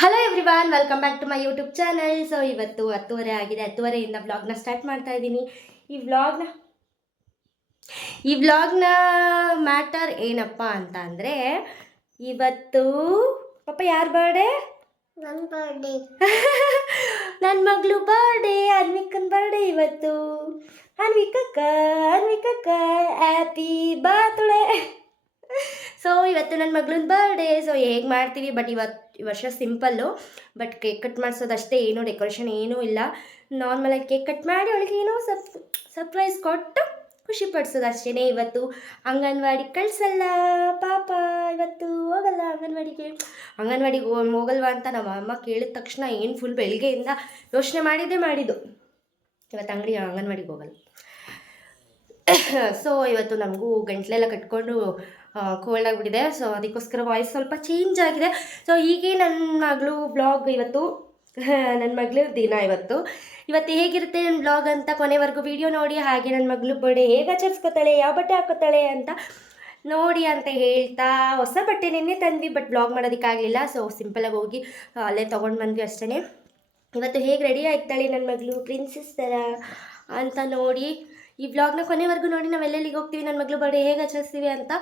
Hello everyone welcome back to my YouTube channel so ಇವತ್ತು ಹತ್ತುವರೆ ಆಗಿದೆ. ಹತ್ತುವರೆಯಿಂದ ವ್ಲಾಗ್ನ ಸ್ಟಾರ್ಟ್ ಮಾಡ್ತಾ ಇದ್ದೀನಿ. ಈ ವ್ಲಾಗ್ನ ಈ ವ್ಲಾಗ್ನ ಮ್ಯಾಟರ್ ಏನಪ್ಪ ಅಂತ ಅಂದರೆ ಇವತ್ತು ಪಾಪ ಯಾರು ಬರ್ಡೇ ನನ್ನ ಬರ್ಡೇ ನನ್ನ ಮಗಳು ಬರ್ಡೇ ಅನ್ವಿಕನ್ ಬರ್ಡೇ ಇವತ್ತು. ಅನ್ವಿಕಕ್ಕ ಅನ್ವಿಕಕ್ಕ ಹ್ಯಾಪಿ ಬಾತುಳೆ ಸೊ ಇವತ್ತು ನನ್ನ ಮಗಳನ್ನ ಬರ್ಡೇ ಸೊ ಹೇಗೆ ಮಾಡ್ತೀವಿ? ಬಟ್ ಇವತ್ತು ಈ ವರ್ಷ ಸಿಂಪಲ್ಲು ಬಟ್ ಕೇಕ್ ಕಟ್ ಮಾಡಿಸೋದಷ್ಟೇ ಏನೂ ಡೆಕೋರೇಷನ್ ಏನೂ ಇಲ್ಲ. ನಾರ್ಮಲಾಗಿ ಕೇಕ್ ಕಟ್ ಮಾಡಿ ಅವಳಿಗೆ ಏನೋ ಸಪ್ ಸರ್ಪ್ರೈಸ್ ಕೊಟ್ಟು ಖುಷಿ ಪಡಿಸೋದು ಅಷ್ಟೇ ಇವತ್ತು. ಅಂಗನವಾಡಿ ಕಳಿಸಲ್ಲ, ಪಾಪ ಇವತ್ತು ಹೋಗಲ್ಲ ಅಂಗನವಾಡಿಗೆ. ಅಂಗನವಾಡಿಗೆ ಹೋಗಲ್ವಾ ಅಂತ ನಮ್ಮ ಅಮ್ಮ ಕೇಳಿದ ತಕ್ಷಣ ಏನು ಫುಲ್ ಬೆಳಗ್ಗೆಯಿಂದ ಯೋಚನೆ ಮಾಡಿದ್ದೇ ಮಾಡಿದ್ದು. ಇವತ್ತು ಅಂಗಡಿ, ಅಂಗನವಾಡಿಗೆ ಹೋಗಲ್ಲ. ಸೊ ಇವತ್ತು ನಮಗೂ ಗಂಟ್ಲೆಲ್ಲ ಕಟ್ಕೊಂಡು ಕೋಲ್ಡ್ ಆಗಿಬಿಟ್ಟಿದೆ. ಸೊ ಅದಕ್ಕೋಸ್ಕರ ವಾಯ್ಸ್ ಸ್ವಲ್ಪ ಚೇಂಜ್ ಆಗಿದೆ. ಸೊ ಹೀಗೆ ನನ್ನ ಮಗಳು ಬ್ಲಾಗ್ ಇವತ್ತು ನನ್ನ ಮಗಳು ದಿನ ಇವತ್ತು. ಇವತ್ತು ಹೇಗಿರುತ್ತೆ ನನ್ನ ಬ್ಲಾಗ್ ಅಂತ ಕೊನೆವರೆಗೂ ವಿಡಿಯೋ ನೋಡಿ, ಹಾಗೆ ನನ್ನ ಮಗಳು ಬರ್ಡೇ ಹೇಗೆ ಆಚರಿಸ್ಕೊತಾಳೆ, ಯಾವ ಬಟ್ಟೆ ಹಾಕೋತಾಳೆ ಅಂತ ನೋಡಿ ಅಂತ ಹೇಳ್ತಾ, ಹೊಸ ಬಟ್ಟೆ ನಿನ್ನೆ ತಂದ್ವಿ ಬಟ್ ಬ್ಲಾಗ್ ಮಾಡೋದಕ್ಕಾಗಲಿಲ್ಲ. ಸೊ ಸಿಂಪಲಾಗಿ ಹೋಗಿ ಅಲ್ಲೇ ತೊಗೊಂಡು ಬಂದ್ವಿ ಅಷ್ಟೇ ಇವತ್ತು ಹೇಗೆ ರೆಡಿ ಆಗ್ತಾಳೆ ನನ್ನ ಮಗಳು ಪ್ರಿನ್ಸಸ್ ಥರ ಅಂತ ನೋಡಿ ಈ ವ್ಲಾಗ್ನ ಕೊನೆವರೆಗೂ ನೋಡಿ ನಾವು ಎಲ್ಲೆಲ್ಲಿಗೆ ಹೋಗ್ತೀವಿ ನನ್ನ ಮಗಳು ಬರ್ಡೇ ಹೇಗೆ ಆಚರಿಸ್ತೀವಿ ಅಂತ.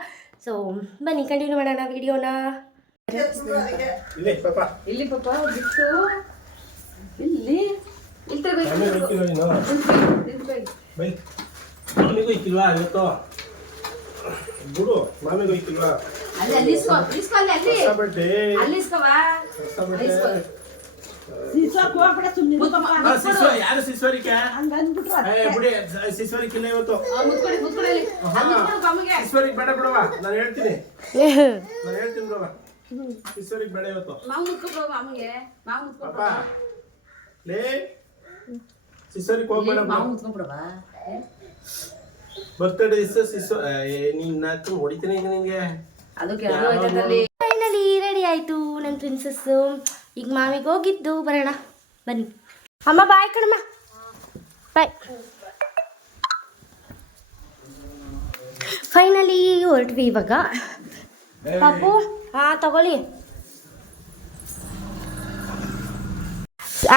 ಸೊ ಬನ್ನಿ ಕಂಟಿನ್ಯೂ ಮಾಡೋಣ ವಿಡಿಯೋನ. ಇಲ್ಲಿ ಪಾಪ ಬಿಟ್ಟು. ಇಲ್ಲಿ. ಮಾಮಿಗೂ ಇಕ್ಕಿಲ್ವಾ ಇವತ್ತು? ಬಿಡು ಮನೆಗೆ ಇಕ್ಕಿಲ್ವಾ? ಅಲ್ಲಿ ಅಲ್ಲಿ ಇಸ್ಕೊ ಇಸ್ಕೊ ಅಲ್ಲಿ ಅಲ್ಲಿ. ಅಲ್ಲಿ ಇಸ್ಕೊವಾ. ಹೊಸ ಬಟ್ಟೆ ಸುಮ್ಮನೆ ಯಾರು ಸಿಸ್ವರಿಕೆ ಏ, ಬಿಡಿ ಸ- ಸಿಸ್ವರಿಕಿಲ್ಲ ಇವತ್ತು. ಆ, ಮುತ್ಕೊಡಿ ಮುತ್ಕೊಡಿ ಅಲ್ಲಿ. ಬೇಡ ಬಿಡವಾ ನಾನು ಹೇಳ್ತೀನಿ. ನಾನು ಹೇಳ್ತೀನಿ ಬಿಡವಾ ಬೇಡ ಇವತ್ತು. ಮಾವು ಮಾವು. ಪಾಪ. ಲೇ. ಹೋಗ್ಬೇಡ ಬರ್ತಡೇ ಹೊಡಿತೀನಿ ಈಗ ನಿಂಗೆ. ಅದಕ್ಕೆ ಫೈನಲಿ ರೆಡಿ ಆಯ್ತು ನನ್ನ ಪ್ರಿನ್ಸಸ್ಸು ಈಗ ಮಾವಿಗೆ ಹೋಗಿದ್ದು, ಬರೋಣ. ಬನ್ನಿ. ಅಮ್ಮ, ಬಾಯ್ ಕಣಮ್ಮ. ಬಾಯ್. ಫೈನಲಿ ಹೊರಟ್ವಿ ಇವಾಗ. ಪಾಪು ಹಾಂ, ತಗೊಳ್ಳಿ.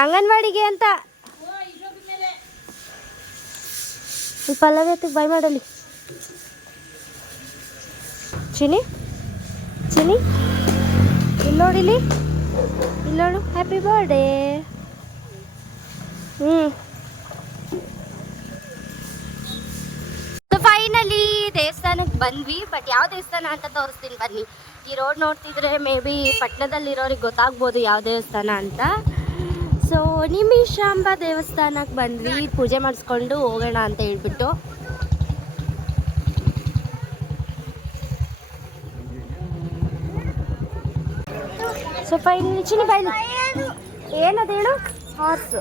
ಅಂಗನವಾಡಿಗೆ ಅಂತ. ಪಲ್ಲವಿ ಬಾಯ್ ಮಾಡಲಿ. ಚಿನಿ ಚಿನಿ ಇಲ್ಲಿ ನೋಡಿಲಿ? ಇಲ್ಲಿ ನೋಡು ಹ್ಯಾಪಿ ಬರ್ಡೇ ಹ್ಞೂ ಫೈನಲಿ ದೇವಸ್ಥಾನಕ್ಕೆ ಬಂದ್ವಿ ಬಟ್ ಯಾವ ದೇವಸ್ಥಾನ ಅಂತ ತೋರಿಸ್ತೀನಿ ಬನ್ನಿ. ಈ ರೋಡ್ ನೋಡ್ತಿದ್ರೆ ಮೇ ಬಿ ಪಟ್ಟಣದಲ್ಲಿರೋರಿಗೆ ಗೊತ್ತಾಗ್ಬೋದು ಯಾವ ದೇವಸ್ಥಾನ ಅಂತ. ಸೊ ನಿಮಿಷಾಂಬ ದೇವಸ್ಥಾನಕ್ಕೆ ಬಂದ್ವಿ, ಪೂಜೆ ಮಾಡಿಸ್ಕೊಂಡು ಹೋಗೋಣ ಅಂತ ಹೇಳ್ಬಿಟ್ಟು. ಸೊ ಫೈನಲಿ ಚಿನಿ ಬಾಯ್ಲಿ ಏನದು ಹೇಳು? ಹಾರ್ಸ್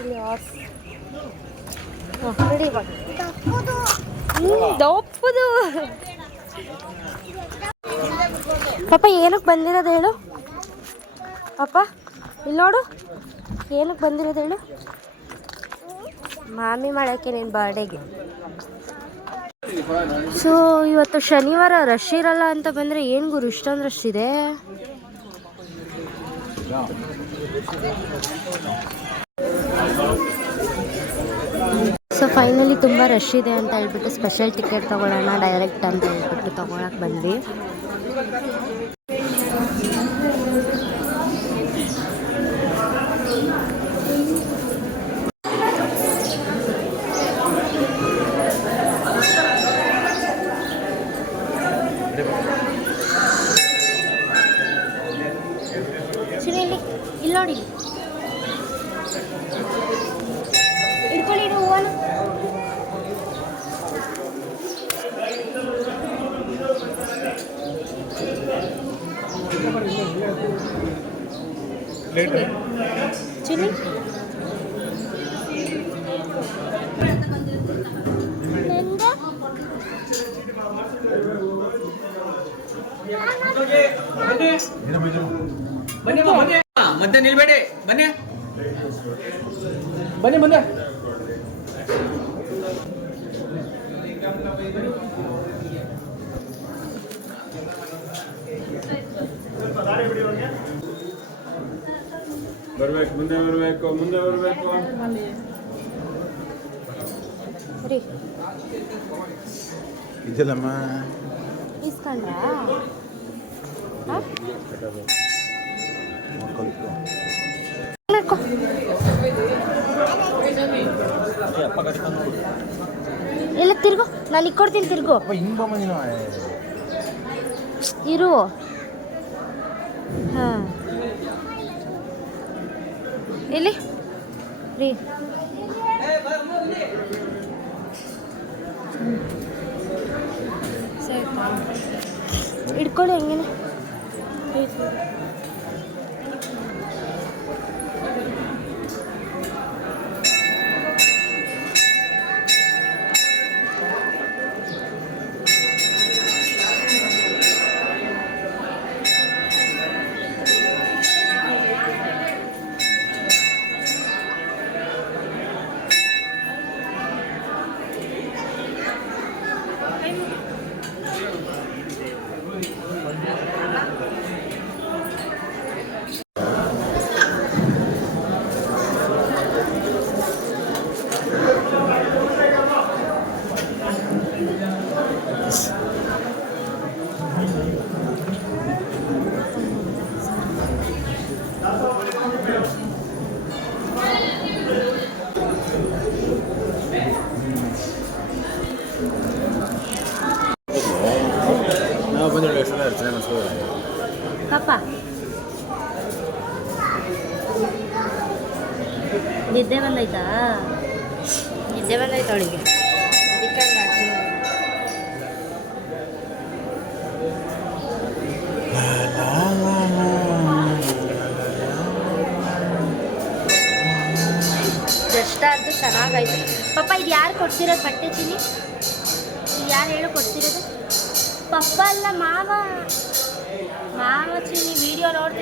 ಇಲ್ಲಿ ಹಾರ್ಸ್ ಇವಾಗ. ದಪ್ಪದು. ಪಾಪ ಏನಕ್ಕೆ ಬಂದಿರೋದು ಹೇಳು? ಪಾಪ ಇಲ್ಲಿ ನೋಡು. ಏನಕ್ಕೆ ಬಂದಿರೋದು ಹೇಳು? ಮಾಮಿ ಮಾಡೋಕ್ಕೆ ನಿನ್ನ ಬರ್ಡೇಗೆ ಸೊ ಇವತ್ತು ಶನಿವಾರ ರಶ್ ಇರಲ್ಲ ಅಂತ ಬಂದರೆ ಏನು ಗುರು? ಇಷ್ಟೊಂದು ರಶ್ ಇದೆ. ಸೊ ಫೈನಲಿ ತುಂಬ ರಶ್ ಇದೆ ಅಂತ ಹೇಳ್ಬಿಟ್ಟು ಸ್ಪೆಷಲ್ ಟಿಕೆಟ್ ತೊಗೊಳ್ಳೋಣ ಡೈರೆಕ್ಟ್ ಅಂತ ಹೇಳ್ಬಿಟ್ಟು ತೊಗೊಳಕ್ಕೆ ಬಂದ್ವಿ ಚಿನಿ ಇಲ್ಲಿ ಇಲ್ಲಿ ನೋಡಿ ಇಟ್ಕೊಳ್ಳಿ ಇದು ಹೂವನ ಚಿನಿ ನಿಂದು? ಬನ್ನಿ ಅಮ್ಮ, ಬನ್ನಿ ಮತ್ತೆ ನಿಲ್ಬೇಡಿ ಬನ್ನಿ ಬನ್ನಿ ಮುಂದೆ ಬರ್ಬೇಕು ಮುಂದೆ ಬರಬೇಕು ಮುಂದೆ ಬರಬೇಕು. ರೀ. ಇದಿಲ್ಲಮ್ಮ? ಇಸ್ಕೊಂಡ್ರಾ ಇಲ್ಲ ತಿರ್ಗೋ ನಾನು ಇಕ್ಕೊಡ್ತೀನಿ ಕೊಡ್ತೀನಿ ನೀನು ಇರು. ಹಾಂ. ಎಲ್ಲಿ? ರೀ. ಇಟ್ಕೊಳ್ಳಿ ಹೆಂಗೇನೆ.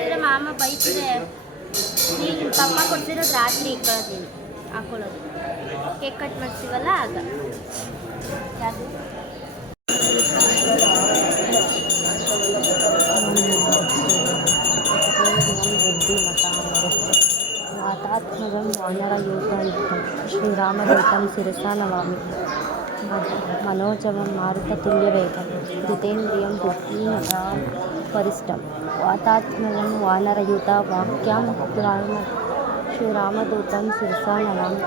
ವಿಡಿಯೋ ನೋಡ್ತಿದ್ರೆ ಮಾಮ ಬೈತಿದೆ ನೀನು ಪಪ್ಪ ಕೊಡ್ತಿರೋದು ರಾತ್ರಿ ಇಕ್ಕೊಳ್ಳೋದು ನೀನು ಹಾಕೊಳ್ಳೋದು ಕೇಕ್ ಕಟ್ ಮಾಡ್ತೀವಲ್ಲ ಆಗ ಯಾರು ಮಾತಾತ್ಮಜಂ ವಾನರ ಯೋಗಯುಕ್ತಂ ಶ್ರೀರಾಮದೂತಂ ಶಿರಸಾ ನಮಾಮಿ మనోజవం మారుతతుల్యవేగం జితేంద్రియం బుద్ధిమతాం वरिष्ठं वातात्मजं वानरयुता वाक्यामुक्तिराम श्रीरामदूतं शिरसा नमामि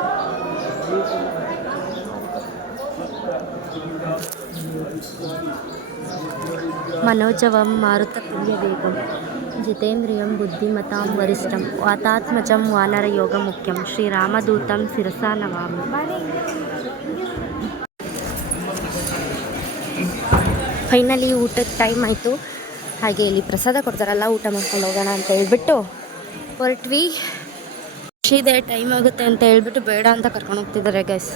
जितेन्द्रिय बुद्धिमता वरिष्ठ बुद्धिमतां वरिष्ठं मुख्यम श्रीरामदूत श्रीरामदूतं नवा फैनली ಫೈನಲಿ टाइम आई तो ಹಾಗೆ ಇಲ್ಲಿ ಪ್ರಸಾದ ಕೊಡ್ತಾರಲ್ಲ, ಊಟ ಮಾಡ್ಕೊಂಡು ಹೋಗೋಣ ಅಂತ ಹೇಳ್ಬಿಟ್ಟು ಹೊರಟ್ವಿ. ಇದೆ ಟೈಮ್ ಆಗುತ್ತೆ ಅಂತ ಹೇಳ್ಬಿಟ್ಟು ಬೇಡ ಅಂತ ಕರ್ಕೊಂಡು ಹೋಗ್ತಿದ್ದಾರೆ ಗೈಸ್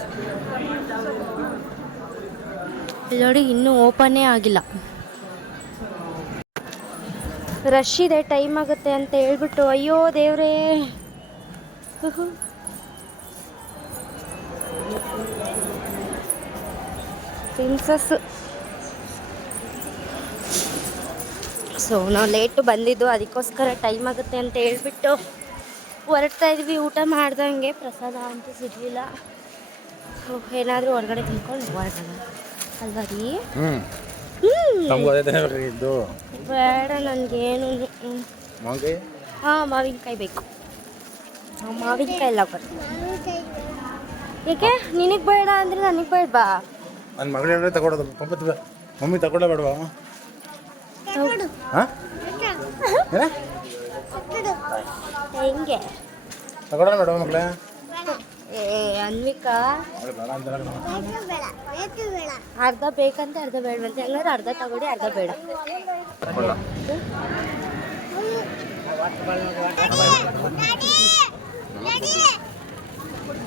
ನೋಡಿ, ಇನ್ನೂ ಓಪನೇ ಆಗಿಲ್ಲ. ರಶ್ ಇದೆ ಟೈಮ್ ಆಗುತ್ತೆ ಅಂತ ಹೇಳ್ಬಿಟ್ಟು, ಅಯ್ಯೋ ದೇವ್ರೇ. ಪ್ರಿನ್ಸಸ್ ಸೊ ನಾವು ಲೇಟು ಬಂದಿದ್ದು ಅದಕ್ಕೋಸ್ಕರ ಟೈಮ್ ಆಗುತ್ತೆ ಅಂತ ಹೇಳ್ಬಿಟ್ಟು ಹೊರಡ್ತಾ ಇದ್ವಿ. ಊಟ ಮಾಡ್ದಂಗೆ ಪ್ರಸಾದ ಅಂತೂ ಸಿಗಲಿಲ್ಲ. ಏನಾದರೂ ಹೊರಗಡೆ ತಿನ್ಕೊಂಡು ಹೊರಡೋಣ ಅಲ್ವಾ ರೀ ಬೇಡ ನನಗೇನು ಹಾಂ ಮಾವಿನಕಾಯಿ ಬೇಕು. ಹಾಂ ಮಾವಿನಕಾಯಿ ಎಲ್ಲ ಬರ್ತೀನಿ ಏಕೆ ನಿನಗೆ ಬೇಡ ಅಂದರೆ ನನಗೆ ಬೇಡ ಬಾ ನನ್ನ ಮಗಳೇ ತಗೊಳೋದು ಮಮ್ಮಿ ತಗೊಳ್ಳೇ ಬೇಡವಾ? ಹೆಂಗೆ? ತಗೊಳ್ಳೋಣ ಬೇಡವಾ ಮಗಳೇ ಏ ಅನ್ವಿಕಾ. ಅವ್ಳು ಬೇಡ. ಅಂತಾಳೆ ಕಣೋ. ಅರ್ಧ ಬೇಕಂತ ಅರ್ಧ ಬೇಡವಂತೆ ಹಂಗಾದ್ರೆ ಅರ್ಧ ತಗೊಳ್ಳಿ ಅರ್ಧ ಬೇಡ. ತಗೊಳ್ಳ.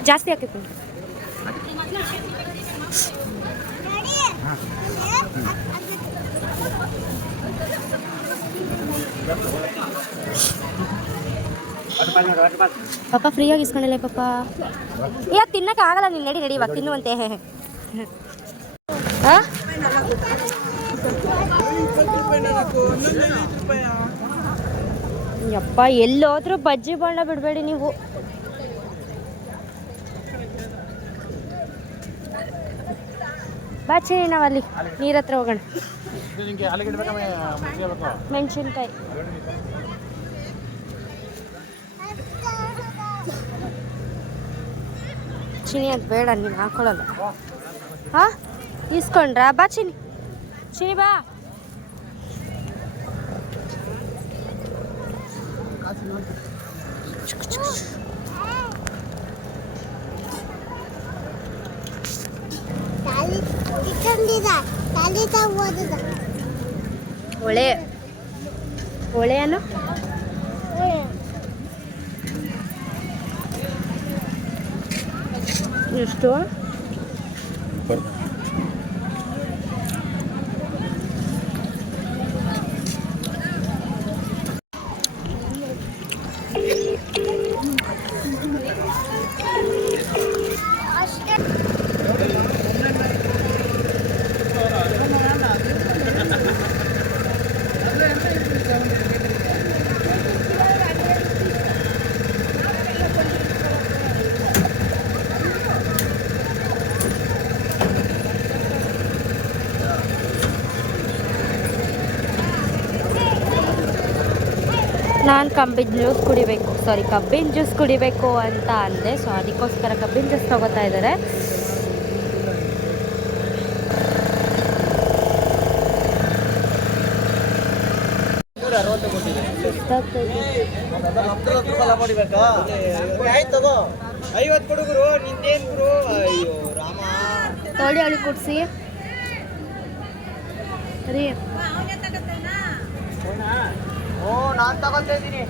ಜಾಸ್ತಿ ಹಾಕೈತಿ ಪಾಪ ಫ್ರೀಯಾಗಿ ಇಸ್ಕೊಂಡಿಲ್ಲ ಪಾಪ. ಯಾ ತಿನ್ನಕ್ಕೆ ಆಗಲ್ಲ, ನೀನು ನಡಿ ನಡಿ, ಇವಾಗ ತಿನ್ನುವಂತೆ? ಯಪ್ಪ, ಎಲ್ಲೋದ್ರೂ ಬಜ್ಜಿ ಬಣ್ಣ ಬಿಡಬೇಡಿ ನೀವು. ಬಾಚಿ ನಾವಲ್ಲಿ ನೀರ ಹತ್ರ ಹೋಗೋಣ ನಿಂಗೆ ಆಲೂಗಡ್ಡೆ ಬೇಕಾ ಮೆಣಸಿನ್ಕಾಯಿ ಬೇಕಾ ಮೆಣಸಿನ್ಕಾಯಿ ಚಿನಿ ಅಂತ ಬೇಡ ನೀನು ಹಾಕೊಳ್ಳಲ್ಲ ಹಾ ಇಸ್ಕೊಂಡ್ರಾ ಬಾ ಚಿನಿ ಚಿನಿ ಬಾ ಒಳೆ. ಹೊಳೆ ಅನ್ನು? ಎಷ್ಟು? ಕಬ್ಬಿನ ಜ್ಯೂಸ್ ಕುಡಿಬೇಕು. ಸಾರಿ ಕಬ್ಬಿನ ಜ್ಯೂಸ್ ಕುಡಿಬೇಕು ಅಂತ ಅಂದೆ. ಸೊ ಅದಕ್ಕೋಸ್ಕರ ಕಬ್ಬಿನ ಜ್ಯೂಸ್ ತಗೋತಾ ಇದ್ದಾರೆ. ತೊಳಿ ಅಳಿ ಕುಡಿಸಿ. ರೀ ಓ ನಾನ್ ತಗೋತಾ ಇದ್ದೀನಿ.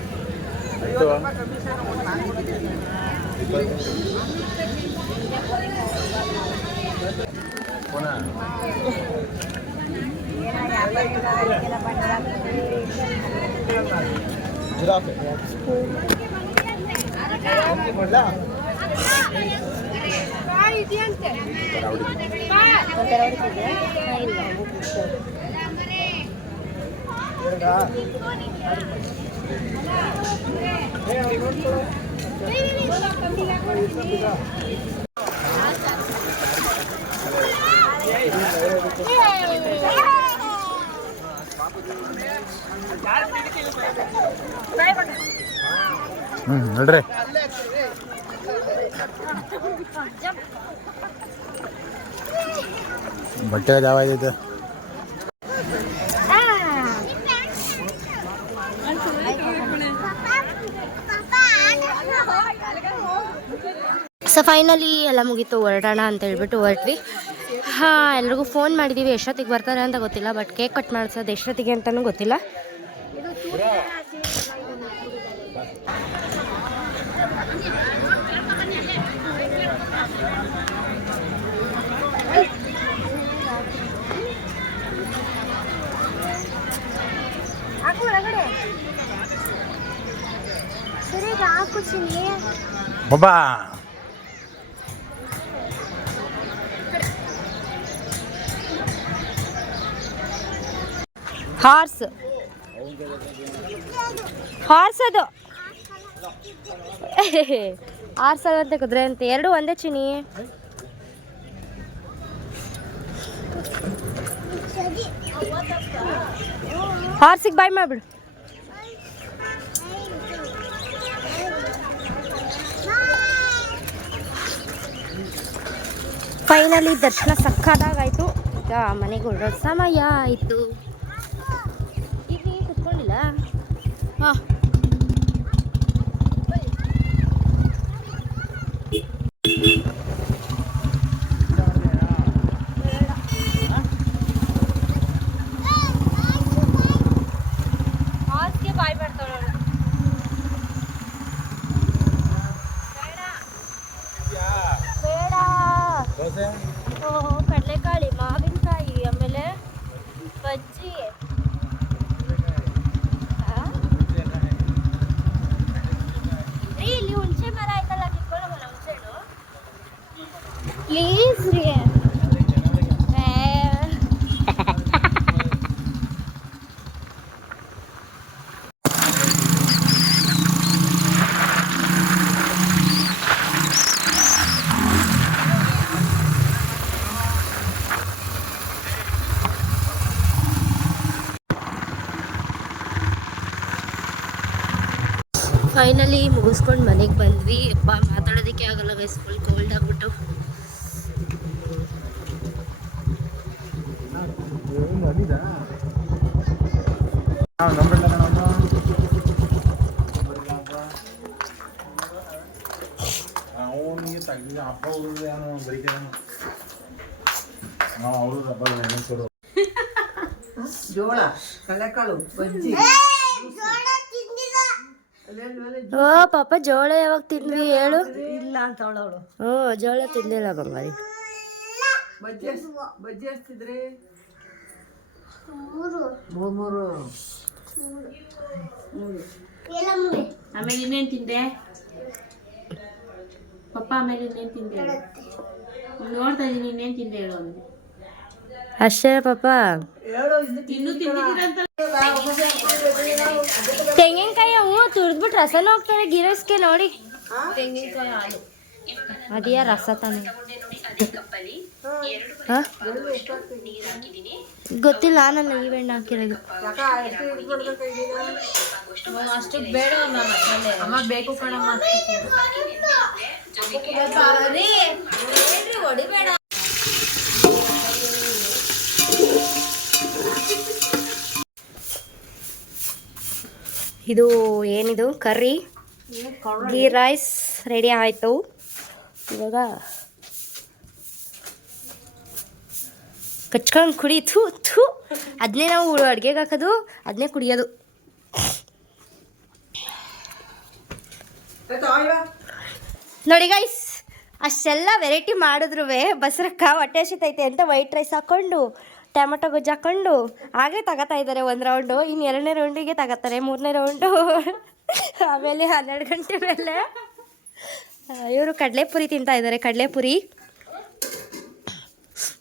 ಜಿರಾಫೆ. ಕೊಡ್ಲಾ ಹ್ಞೂ ನೋಡ್ರಿ. ಬಟ್ಟೆ ಯಾವ ಇದೆ? ಸೊ ಫೈನಲಿ ಎಲ್ಲ ಮುಗೀತು. ಹೊರಡೋಣ ಅಂತ ಹೇಳ್ಬಿಟ್ಟು ಹೊರಟ್ವಿ. ಹಾಂ ಎಲ್ರಿಗೂ ಫೋನ್ ಮಾಡಿದ್ದೀವಿ ಎಷ್ಟೊತ್ತಿಗೆ ಬರ್ತಾರೆ ಅಂತ ಗೊತ್ತಿಲ್ಲ ಬಟ್ ಕೇಕ್ ಕಟ್ ಮಾಡ್ಸೋದು ಎಷ್ಟೊತ್ತಿಗೆ ಅಂತಲೂ ಗೊತ್ತಿಲ್ಲ. ಬಾಬಾ ಹಾರ್ಸ್. ಹಾರ್ಸ್ ಅದು ಹಾರ್ಸ್ ಅದಂತೆ ಕುದುರೆ ಅಂತ. ಎರಡು ಒಂದೇ ಚಿನಿ. ಹಾರ್ಸಿಗೆ ಬಾಯ್ ಮಾಡ್ಬಿಡು. ಫೈನಲಿ ದರ್ಶನ ಸಕ್ಕದಾಗಾಯ್ತು ಈಗ ಮನೆಗೆ ಹೊರಡೋ ಸಮಯ ಆಯಿತು. ಹಾಂ ಹಾಸ್ಗೆ ಬಾಯ್ ಮಾಡ್ತಾಳೆ ಬೇಡ ದೋಸೆ ಓಹೋ ಕಡಲೆಕಾಳಿ ಮಾವಿನಕಾಯಿ ಆಮೇಲೆ ಬಜ್ಜಿ ಆ? ರೀ ಇಲ್ಲಿ ಹುಣಸೆ ಮರ ಆಯ್ತಲ್ಲ ಕಿತ್ಕೊಳ್ಳೋಣ ಹುಣಸೆ ಹಣ್ಣು ಪ್ಲೀಸ್ ರೀ ಏ. ಫೈನಲಿ ಮುಗಿಸ್ಕೊಂಡು ಮನೆಗೆ ಬಂದ್ವಿ. ಅಪ್ಪ ಮಾತಾಡೋದಕ್ಕೆ ಆಗಲ್ಲ ಗೈಸ್ ಫುಲ್ ಕೋಲ್ಡ್ ಆಗ್ಬಿಟ್ಟು. ಜೋಳ ಕಳೆಕಾಳು ಕಣಮ್ಮ ಓ ಪಾಪ ಜೋಳ ಯಾವಾಗ ತಿಂದ್ವಿ ಹೇಳು? ಇಲ್ಲ ಅಂತ ಅವಳವಳು ಹ್ಞೂ ಜೋಳ ತಿಂದಿಲ್ಲ ಬಂಗಾರಿ. ಬಜ್ಜಿ ಮೂರು. ಆಮೇಲೆ ಇನ್ನೇನು ತಿಂದೆ? ಪಪ್ಪ ಆಮೇಲೆ ಇನ್ನೇನು ತಿಂದೆ ಹೇಳು? ನೋಡ್ತಾ ಇದೀನಿ ಇನ್ನೇನು ತಿಂದೆ ಹೇಳು ಅಂದ್ರೆ ಅಷ್ಟೇ ಪಾಪ. ತೆಂಗಿನಕಾಯಿ ಅವು ತುರಿದ್ಬಿಟ್ಟು ರಸನ ಹೋಗ್ತಾರೆ ಗಿರಸ್ಗೆ ನೋಡಿ. ತೆಂಗಿನಕಾಯಿ ಹಾಲು ಅದಿಯ ರಸ ತಾನೆ. ಹಾ? ಗೊತ್ತಿಲ್ಲ ನನ್ನ ಈ ಬೆಣ್ಣೆ ಹಾಕಿರೋದು. ಅಷ್ಟು ಬೇಡ ಅಮ್ಮ ಬೇಕು ಕಣಮ್ಮ. ಹೊಡಿಬೇಡ. ಇದು ಏನಿದು? ಕರ್ರಿ ಗೀ ರೈಸ್ ರೆಡಿ ಆಯಿತು. ಇವಾಗ ಕಚ್ಕೊಂಡು ಕುಡಿ. ಥೂ ಥೂ. ಅದನ್ನೇ ನಾವು ಅಡುಗೆಗೆ ಹಾಕೋದು ಅದನ್ನೇ ಕುಡಿಯೋದು. ನೋಡಿ ಗೈಸ್ ಅಷ್ಟೆಲ್ಲ ವೆರೈಟಿ ಮಾಡಿದ್ರು ಬಸರಕ್ಕ ಹೊಟ್ಟೆ ಹಸಿತೈತೆ ಅಂತ ವೈಟ್ ರೈಸ್ ಹಾಕ್ಕೊಂಡು ಟೊಮೆಟೊ ಗೊಜ್ಜು ಹಾಕ್ಕೊಂಡು ಹಾಗೆ ತಗೋತಾ ಇದ್ದಾರೆ ಒಂದು ರೌಂಡು ಇನ್ನು ಎರಡನೇ ರೌಂಡಿಗೆ ತಗೋತಾರೆ, ಮೂರನೇ ರೌಂಡು ಆಮೇಲೆ ಹನ್ನೆರಡು ಗಂಟೆ ಮೇಲೆ ಇವರು ಕಡಲೆಪುರಿ ತಿಂತಾ ಇದ್ದಾರೆ, ಕಡಲೆಪುರಿ.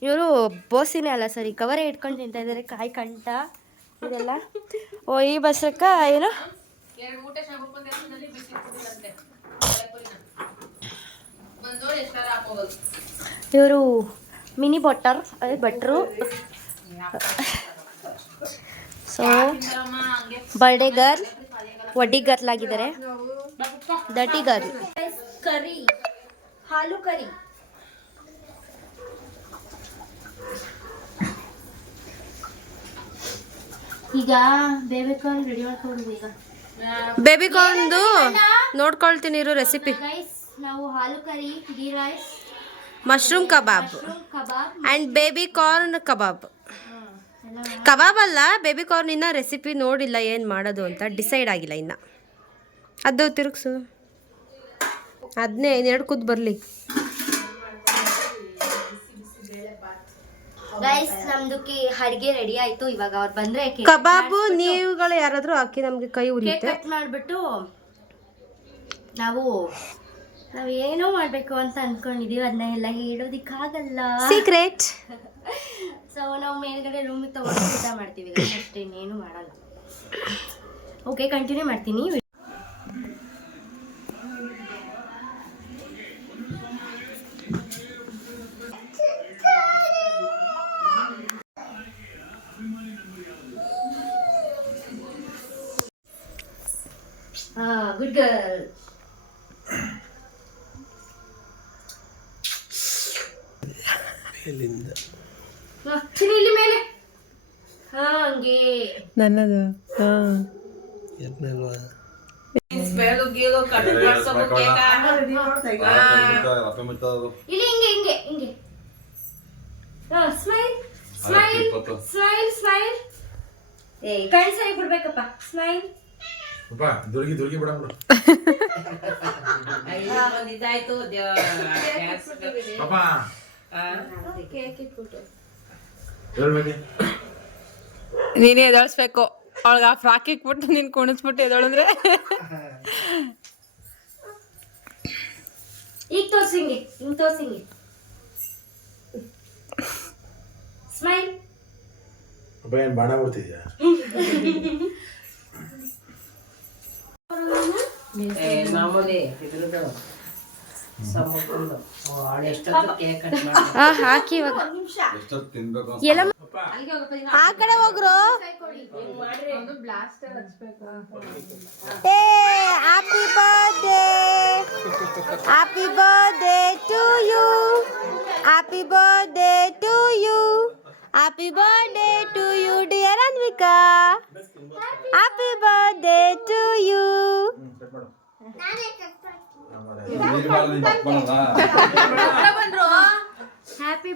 ಇವರು ಬೋಸಿನೇ ಅಲ್ಲ ಸರಿ ಕವರೇ ಇಟ್ಕೊಂಡು ತಿಂತಾ ಇದ್ದಾರೆ, ಕಾಯಿ ಕಂಟ ಇದೆಲ್ಲ. ಓ, ಈ ಬಸ್ಸಕ್ಕ ಏನು? ಇವರು ಮಿನಿ ಬಟರ್, ಅದೇ ಭಟ್ರು ಸೊ ಬರ್ಡೇ ಗರ್ಲ್ ವಡ್ಡಿ ಗರ್ಲ್ ಆಗಿದ್ದಾರೆ ದಟಿ ಗರ್ಲ್ ಕರಿ. ಹಾಲು ಕರಿ. ಈಗ ಬೇಬಿ ಕಾರ್ನ್ ರೆಡಿ ಮಾಡ್ಕೊಂಡು ಈಗ. ಬೇಬಿ ಕಾರ್ನ್ದು ನೋಡ್ಕೊಳ್ತೀನಿ ಇರೋ ರೆಸಿಪಿ ರೈಸ್ ನಾವು ಹಾಲು curry ghee rice mushroom kebab kebab and baby corn kebab kebab ಅಲ್ಲ ಬೇಬಿ ಕಾರ್ನ್ ಇನ್ನ ರೆಸಿಪಿ ನೋಡಿಲ್ಲ ಏನು ಮಾಡೋದು ಅಂತ ಡಿಸೈಡ್ ಆಗಿಲ್ಲ ಇನ್ನ. ಅದು ತಿರುಗ್ಸು. ಅದನ್ನೇ ಇನ್ನೆರಡು ಕೂತ್ ಬರಲಿ. ನಮ್ದಕ್ಕೆ ಅಡಿಗೆ ರೆಡಿ ಆಯ್ತು. ಇವಾಗ ಅವ್ರು ಬಂದ್ರೆ ಕಬಾಬು ನೀವುಗಳು ಯಾರಾದ್ರೂ ಹಾಕಿ ನಮಗೆ ಕೈ ಉರಿ ಉರಿಯುತ್ತೆ. ಕಟ್ ಮಾಡಿಬಿಟ್ಟು ನಾವು ನಾವು ಏನೋ ಮಾಡಬೇಕು ಅಂತ ಅನ್ಕೊಂಡಿದೀವಿ. ಅದನ್ನ ಎಲ್ಲ ಹೇಳೋದಿಕ್ಕಾಗಲ್ಲ. ಸೀಕ್ರೆಟ್ ಸೊ ನಾವು ಮೇಲ್ಗಡೆ ರೂಮಿಗೆ ತಗೊಂಡು ಊಟ ಮಾಡ್ತೀವಿ. ಅಷ್ಟೇ ಇನ್ನೇನು ಮಾಡಲ್ಲ. ಓಕೆ ಕಂಟಿನ್ಯೂ ಮಾಡ್ತೀನಿ. ಗುಡ್ ಗರ್ಲ್ ಚಿನಿ ಇಲ್ಲಿ ಮೇಲೆ. ಹಾ ಹಂಗೆ. ನನ್ನದು. ಹಾಂ. ಕೇಕ. ಇಲ್ಲಿ ಹಿಂಗೆ ಹಿಂಗೆ ಹಿಂಗೆ. ಸ್ಮೈಲ್ ಸ್ಮೈಲ್ ಸ್ಮೈಲ್ ಸ್ಮೈಲ್ ಏ ಕೈ ಸರಿ ಬಿಡ್ಬೇಕಪ್ಪ ಸ್ಮೈಲ್ ಅಪ್ಪ ದುರ್ಗಿ ದುರ್ಗಿ ಡ್ಯಾನ್ಸ್ ಕೇಕ್ ಆ? ಹೇಳ್ಬೇಕೆ ನೀನೇ ಎದಳಿಸ್ಬೇಕು ಅವಳಿಗೆ ಆ ಫ್ರಾಕ್ ಇಕ್ಬಿಟ್ಟು ನೀನು ಕುಣಿಸ್ಬಿಟ್ಟು ಎದಳಂದ್ರೆ ಈಗ ತೋರ್ಸಿ ಹಿಂಗೆ ಹಿಂಗೆ ತೋರ್ಸಿ ಹಿಂಗೆ ಸ್ಮೈಲ್ ಅಪ್ಪ ಏನು ಬಾಣ ಬಿಡ್ತಿದ್ಯಾ ಏ, ಮಾಮೂಲಿ ಇದ್ರದ್ದು ಹಾಕಿ ಇವಾಗ ನಿಮಿಷ ಎಷ್ಟೊತ್ತು ತಿನ್ಬೇಕು ಎಲ್ಲ ಅಪ್ಪ ಆ ಕಡೆ ಹೋಗ್ರು ಏ happy birthday happy birthday to you happy birthday to you happy birthday to you dear Anvika happy birthday to you happy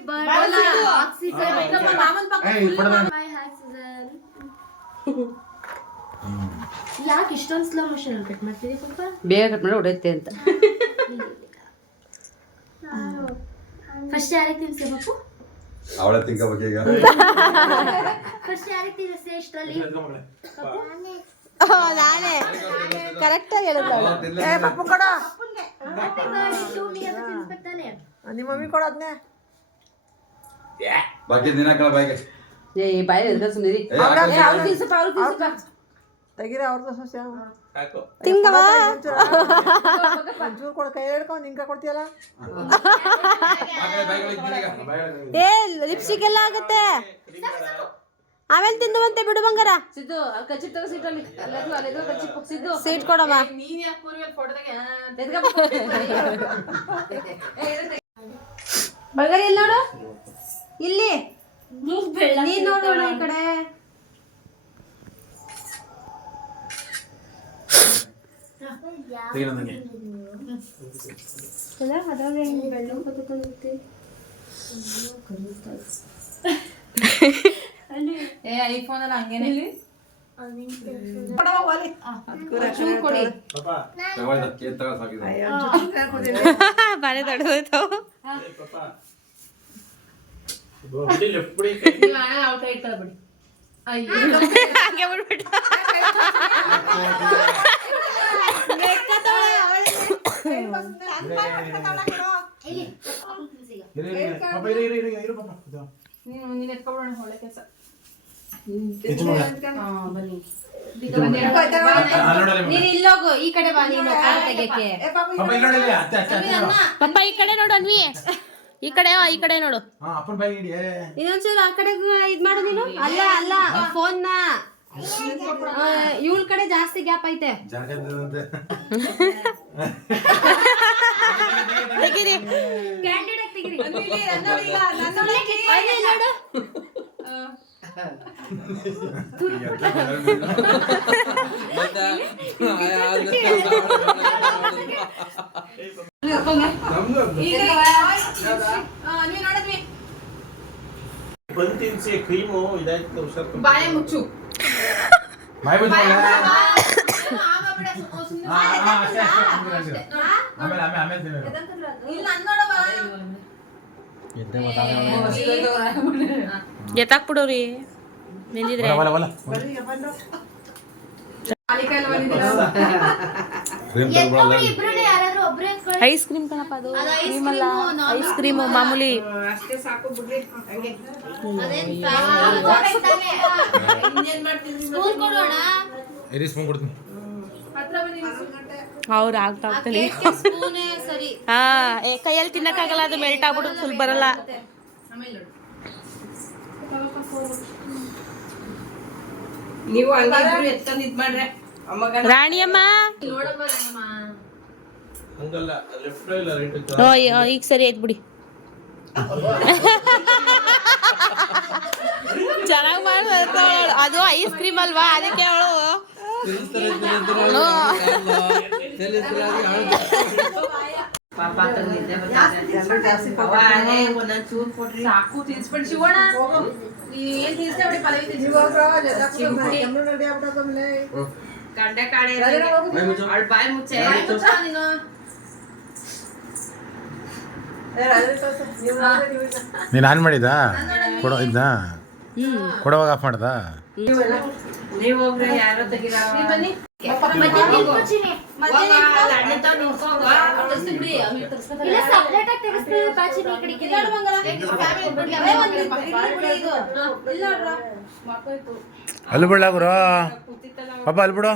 ಯಾಕೆ ಇಷ್ಟೊಂದು ಸ್ಲೋ ಮೋಷನ್ ಕಟ್ ಮಾಡ್ತೀರಿ ಪಾಪ ಬೇಗ ಕಟ್ ಮಾಡಿ ಹೊಡೆಯುತ್ತೆ ಅಂತ. ಫಸ್ಟ್ ಯಾರಿಗೆ ತಿನ್ಸಿ ಪಾಪು ಅವಳ ತಿನ್ಕೋಬೇಕು ಈಗ. ಫಸ್ಟ್ ಯಾರಿಗೆ ತಿನ್ನಿಸಿ ಇಷ್ಟರಲ್ಲಿ? ನಾನೇ. ಕರೆಕ್ಟಾಗಿ ಹೇಳಿದ ತಿನ್ಸ್ಬೇಕಾನೆ ಬಾಕಿ ದಿನ ಕಳ ಬಾಯಿಗೆ. ಏ ಬಾಯಿ ಎದ್ಕ ಸುಮ್ಮನೆ ಏ. ಅವ್ರು ತಿನ್ಸಪ್ಪ ತಿಂಗವ ಕೊಡ ಕೈ ಇದ್ದೀನಿ ಈಗ. ಬಾಯಿಗೆ ಏ ಲಿಪ್ಸ್ಟಿಕ್ ಎಲ್ಲ ಆಗುತ್ತೆ. ಆಮೇಲೆ ತಿಂದುವಂತೆ ಬಿಡು ಬಂಗಾರ. ಸಿದ್ದು ಅಲ್ಲಿ ಕಚ್ಚಿ ತಗೋ ಸೀಟಲ್ಲಿ ಅಲ್ಲೆದು ಅಲ್ಲೆದು ಕಚ್ಚಿ ಸಿದ್ದು. ಸೀಟ್ ಕೊಡಮ್ಮ. ಎದ್ಕ ಬಂಗಾರ ಇಲ್ಲಿ ನೋಡು? ಇಲ್ಲಿ. ನೀನ್ ನೋಡು ಈ ಕಡೆ ನನಗೆ ಏ ಐಫೋನ್ ಅಲ್ಲಿ ಹಂಗೇನೆ. ಕೊಡಿ. ಬಾಳೆ ದೊಡ್ಡದೋಯ್ತು. ಏ ಪಾಪ. ಬಿಡಿ ಲೆಫ್ಟ್ ಬಿಡಿ. ಕೈ. ಔಟ್ ಇಟ್ಟಾರ ಬಿಡಿ. ಹಂಗೆ ಬಿಡ್ಬಿಟ್ಟು. ನೀನು ನೀನು ಎತ್ಕೊಬಿಡೋಣ ಒಳ್ಳೆ ಕೆಲಸ. ನೀನ್ ಇಲ್ಲೋಗು ಈ ಕಡೆ ಬಾ ನೀನು ಕಾಲ್ ತೆಗಿಯಕ್ಕೆ. ಪಪ್ಪ ಈ ಕಡೆ ನೋಡು ಅನ್ವಿ. ಈ ಕಡೆ ಆ, ಈ ಕಡೆ ನೋಡು. ಹಾ ಅಪ್ಪನ ಬಾಯಿಗೆ ಇಡಿ ಏ. ಇನ್ನೊಂಚೂರು ಆ ಕಡೆ ಇದ್ ಮಾಡು ನೀನು. ಅಲ್ಲ ಅಲ್ಲ ಫೋನ್ನ ಇವಳ ಕಡೆ ಜಾಸ್ತಿ ಗ್ಯಾಪ್ ಐತೆ. ಜಾಗದಂತೆ. ತೆಗೀರಿ. ಕ್ಯಾಂಡಿಡ್ ಆಗಿ ತೆಗಿರಿ ಅಲ್ಲಿ ನೋಡು ಬಂದ್ ತಿನ್ಸಿ ಕ್ರೀಮು ಇದಾಯ್ತು ಹುಷಾರ್ ಬಾಳೆ ಮುಚ್ಚು ಬಾಯಿ ಬಂದು ಹಾ, ಹಾ, ಅಷ್ಟೇ, ಅಷ್ಟೇ, ಹಂಗೆ, ಹಂಗೆ. ಆಮೇಲೆ ಆಮೇಲೆ ಆಮೇಲೆ ತಿನ್ನೋದು. ಎದ್ದೆ ಮಾತಾಡ್ದೆ. ಎತ್ತಾಕ್ಬಿಡೋರಿ. ನಿಂದಿದ್ರೆ. ಐಸ್ ಕ್ರೀಮ್ ಕಣಪ್ಪ ಅದು. ಕ್ರೀಮ್ ಅಲ್ಲ ಐಸ್ ಕ್ರೀಮ್ ಮಾಮೂಲಿ. ಬಿಡ್ರಿ. ಸ್ಪೂನ್ ಕೊಡೋಣ. ಸ್ಪೂನ್ ಕೊಡ್ತೀನಿ. ಅವ್ರು ಆಗ್ತಾ ಸರಿ. ಹಾ ಏ ಕೈಯಲ್ಲಿ ತಿನ್ನಕ್ಕಾಗಲ್ಲ ಅದು ಮೆಲ್ಟ್ ಆಗ್ಬಿಟ್ಟು ಫುಲ್ ಬರಲ್ಲ. ನೀವು ರಾಣಿಯಮ್ಮ. ಈಗ ಸರಿ ಆಯ್ತು ಬಿಡಿ ಚೆನ್ನಾಗಿ ಮಾಡಿ ಅದು ಐಸ್ ಕ್ರೀಮ್ ಅಲ್ವಾ? ಅದಕ್ಕೆ ಅವಳು ಗಂಡ ಕಾಳೆ ಅವಳ ಬಾಯಿ ಮುಚ್ಚೆ. ನೀನು. ನೀನು ಆನ್ ಮಾಡಿದ ಕೊಡೋ ಇದ್ದ ಕೊಡೋವಾಗ ಆಫ್ ಮಾಡ್ದ? ಯಾರೋ ತೆಗಿರ. ಅಲ್ಲಿ. ಬಿಡ್ಲಾ ಗುರು. ಪಾಪ ಅಲ್ಲಿ ಬಿಡು.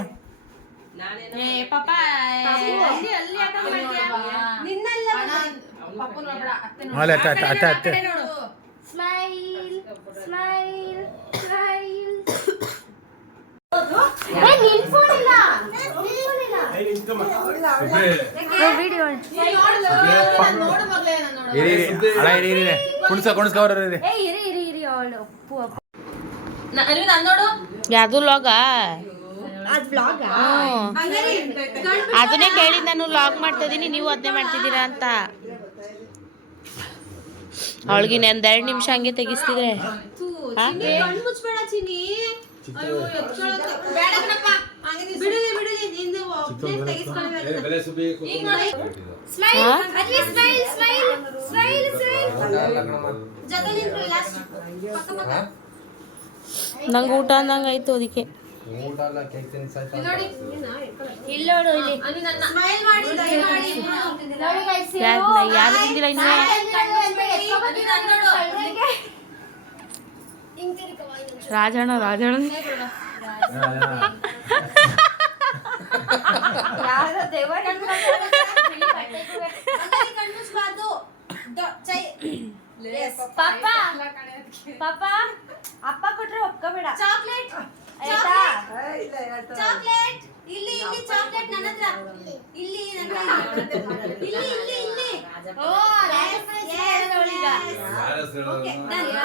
ಅಲ್ಲಿ ಅತ್ತೆ ಅತ್ತೆ ಅತ್ತೆ ಅತ್ತೆ ಸ್ಮೈಲ್ ಸ್ಮೈಲ್ ಸ್ಮೈಲ್ ಯಾವುದು ಲಾಗ ಅದನ್ನೇ ಕೇಳಿ ನಾನು ಲಾಗ್ ಮಾಡ್ತಾ ಇದೀನಿ ನೀವು ಅದನ್ನೇ ಮಾಡ್ತಿದ್ದೀರಾ ಅಂತ ಅವಳಿಗೆ ಒಂದೆರಡು ನಿಮಿಷ ಹಂಗೆ ತೆಗಿಸ್ತಿದ್ರೆ ನಂಗೆ ಊಟ ಅಂದಂಗೆ ಆಯ್ತು ಅದಕ್ಕೆ ನೋಡಿ ಇಲ್ಲಿ ನೋಡು ಇಲ್ಲಿ. ಅಲ್ಲಿ ನನ್ನ. ಸ್ಮೈಲ್ ಮಾಡಿ ದಯ ಮಾಡಿ ನೋಡಿ guys, ಇವ್ರು ಯಾರು ಯಾರು ಬಂದಿಲ್ಲ ಇನ್ನೂ? ಅಲ್ಲಿ ನನ್ನ ನೋಡು. ರಾಜಣ್ಣ ರಾಜಣ್ಣ. ಪಾಪ ಪಾಪ ಅಪ್ಪ ಕೊಟ್ರೆ ಒಪ್ಕೋಬೇಡ. ಚಾಕ್ಲೇಟ್ ಆಯ್ತಾ? ಚಾಕ್ಲೇಟ್ ಇಲ್ಲಿ ಇಲ್ಲಿ ಚಾಕ್ಲೇಟ್ ನನ್ನ ಹತ್ರ. ಇಲ್ಲಿ ನನ್ನ. ಇಲ್ಲಿ ಇಲ್ಲಿ ಇಲ್ಲಿ. ಓ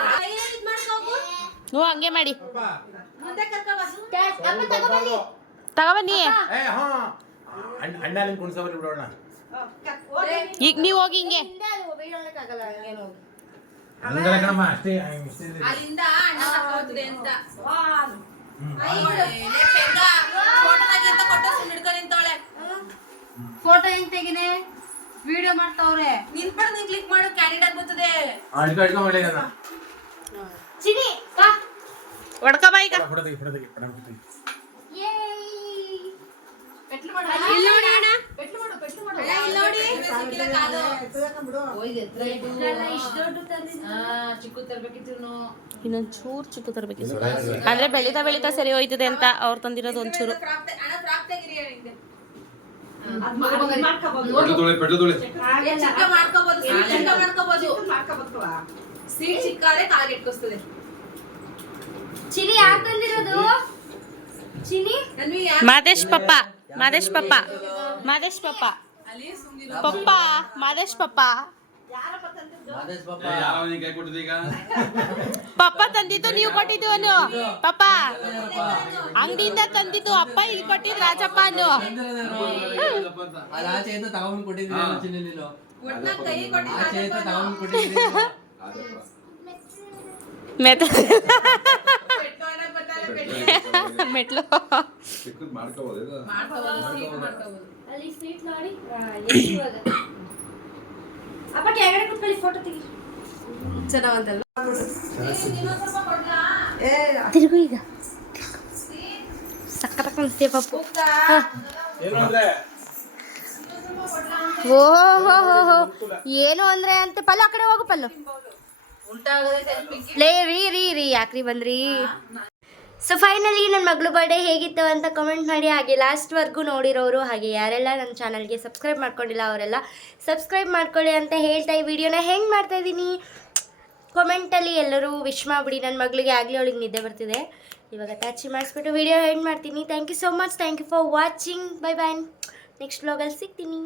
ಮಾಡ್ಕೋಗು ಹ್ಞೂ ಹಂಗೆ ಮಾಡಿ. ಮುಂದೆ ಕರ್ಕೊ ಬಾ ಅಪ್ಪ ತಗೊಬನ್ನಿ ಈಗ ನೀವು ಹೋಗಿ ಹಿಂಗೆ. ನೋವು. ಅಷ್ಟೇ ಫೋಟೋ ಹೆಂಗ್ ತೆಗಿನೆ? ವಿಡಿಯೋ ಮಾಡ್ತಾವ್ರೆ. ನೀನ್ ಕ್ಲಿಕ್ ಮಾಡು ಕ್ಯಾಂಡಿಡೇಟ್ ಬರ್ತದೆ. ಚಿನಿ ಬಾ. ಹೊಡ್ಕೊ ಬಾ ಈಗ. ತೆಗಿ ಪೆಟ್ಲು ಮಾಡು ಇಲ್ಲಿ ನೋಡಿ ಅಣ್ಣ. ಪೆಟ್ಲು ಮಾಡು ಪೆಟ್ಲು ಮಾಡು. ಇಲ್ಲಿ ನೋಡಿ. ಸಿಕ್ಕಿಲ್ಲ ಕಾಲು. ಚಿಕ್ಕ ತರಬೇಕಿತ್ತು ಇನ್ನೊಂದು ಚೂರು ಚಿಕ್ಕ ತರಬೇಕಿತ್ತು. ಅಂದ್ರೆ ಬೆಳೀತಾ ಬೆಳೀತಾ ಸರಿ ಹೋಯ್ತದೆ ಅಂತ ಅವ್ರು ತಂದಿರೋದು ಒಂಚೂರು. ಚಿಕ್ಕ ಚಿಕ್ಕ ಮಾಡ್ಕೋಬಹುದು ಸೀಟ್ ಚಿಕ್ಕಾದ್ರೆ ಕಾಲ್ಗೆ ಇಟ್ಕೊಸ್ತದೆ ಚಿನಿ ಯಾಕೆ ತಂದಿರೋದು? ಚಿನಿ? ಮಾದೇಶ್ ಪಪ್ಪ. ಮಾದೇಶ್ ಪಪ್ಪ. ಮಾದೇಶ್ ಪಪ್ಪ. ಪಪ್ಪ ಮಾದೇಶ್ ಪಪ್ಪ. ಪಪ್ಪ. ತಂದಿದ್ದು ನೀವು ಕೊಟ್ಟಿದ್ದು ಅನು ಪಪ್ಪ ಅಂಗಡಿಯಿಂದ ತಂದಿದ್ದು ಅಪ್ಪ ಇಲ್ಲಿ ಕೊಟ್ಟಿದ್ ರಾಜಪ್ಪ ಅನು ಆಚೆ ತಗೊಂಡ್ ಕೊಟ್ಟಿದ್ವಿ ಪೆಟ್ಟು ಮೆಟ್ಲು. ತಿರುಗು ಈಗ. ಸಕ್ಕತ್ತ ಕಾಣಿಸ್ತೀಯ ಓಹೋ ಏನು ಅಂದ್ರೆ ಅಂತ? ಪಲ್ಲು ಆ ಕಡೆ ಹೋಗು ಪಲ್ಲು. ಲೇ, ರೀ ರೀ ರೀ, ಯಾಕ್ರಿ ಬಂದ್ರಿ? ಸೊ ಫೈನಲಿ ನನ್ನ ಮಗಳು ಬರ್ಡೇ ಹೇಗಿತ್ತು ಅಂತ ಕಮೆಂಟ್ ಮಾಡಿ. ಹಾಗೆ ಲಾಸ್ಟ್ವರೆಗೂ ನೋಡಿರೋರು, ಹಾಗೆ ಯಾರೆಲ್ಲ ನನ್ನ ಚಾನಲ್ಗೆ ಸಬ್ಸ್ಕ್ರೈಬ್ ಮಾಡ್ಕೊಂಡಿಲ್ಲ, ಅವರೆಲ್ಲ ಸಬ್ಸ್ಕ್ರೈಬ್ ಮಾಡ್ಕೊಳ್ಳಿ ಅಂತ ಹೇಳ್ತಾ ಈ ವಿಡಿಯೋನ ಹೆಂಗೆ ಮಾಡ್ತಾ ಇದ್ದೀನಿ ಕಮೆಂಟಲ್ಲಿ ಎಲ್ಲರೂ ವಿಶ್ ಮಾಡಿಬಿಡಿ. ನನ್ನ ಮಗಳಿಗೆ ಆಗಲಿ, ಅವಳಿಗೆ ನಿದ್ದೆ ಬರ್ತಿದೆ. ಇವಾಗ ಟ್ಯಾಚಿ ಮಾಡಿಸ್ಬಿಟ್ಟು ವಿಡಿಯೋ ಎಂಡ್ ಮಾಡ್ತೀನಿ. Thank you so much thank you for watching bye bye next ವ್ಲಾಗಲ್ಲಿ ಸಿಗ್ತೀನಿ.